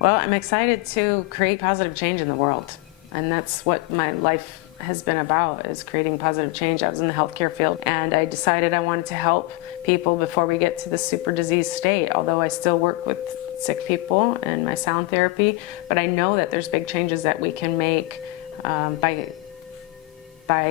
Well, I'm excited to create positive change in the world. And that's what my life has been about, is creating positive change. I was in the healthcare field and I decided I wanted to help people before we get to the super diseased state, although I still work with sick people in my sound therapy. But I know that there's big changes that we can make by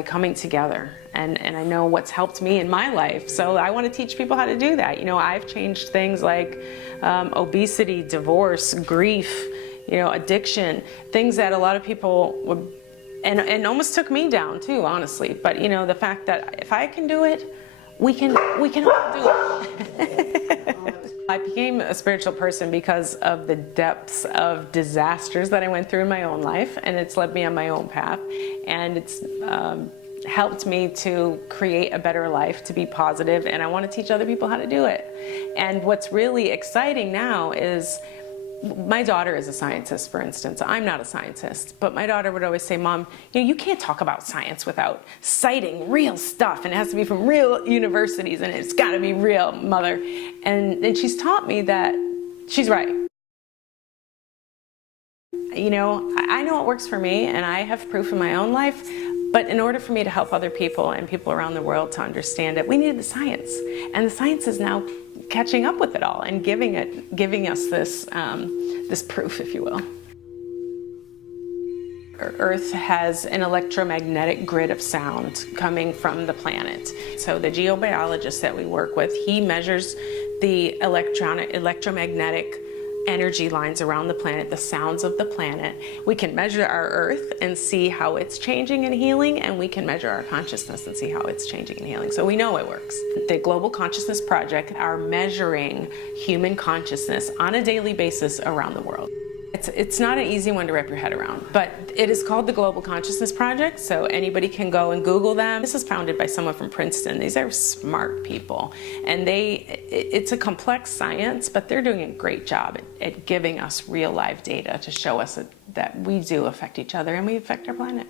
coming together. And I know what's helped me in my life, so I want to teach people how to do that. You know, I've changed things like obesity, divorce, grief, you know, addiction, things that a lot of people would, and almost took me down too, honestly. But you know, the fact that if I can do it, we can all do it. I became a spiritual person because of the depths of disasters that I went through in my own life, and it's led me on my own path, and it's helped me to create a better life, to be positive, and I want to teach other people how to do it. And what's really exciting now is, my daughter is a scientist, for instance. I'm not a scientist, but my daughter would always say, Mom, you know, you can't talk about science without citing real stuff, and it has to be from real universities, and it's got to be real, Mother. And she's taught me that she's right. You know, I know what works for me, and I have proof in my own life, but in order for me to help other people and people around the world to understand it, we needed the science. And the science is now catching up with it all and giving us this, this proof, if you will. Earth has an electromagnetic grid of sound coming from the planet. So the geobiologist that we work with, he measures the electromagnetic energy lines around the planet, the sounds of the planet. We can measure our Earth and see how it's changing and healing, and we can measure our consciousness and see how it's changing and healing. So we know it works. The Global Consciousness Project are measuring human consciousness on a daily basis around the world. It's not an easy one to wrap your head around, but it is called the Global Consciousness Project, so anybody can go and Google them. This is founded by someone from Princeton. These are smart people, and it's a complex science, but they're doing a great job at giving us real live data to show us that we do affect each other and we affect our planet.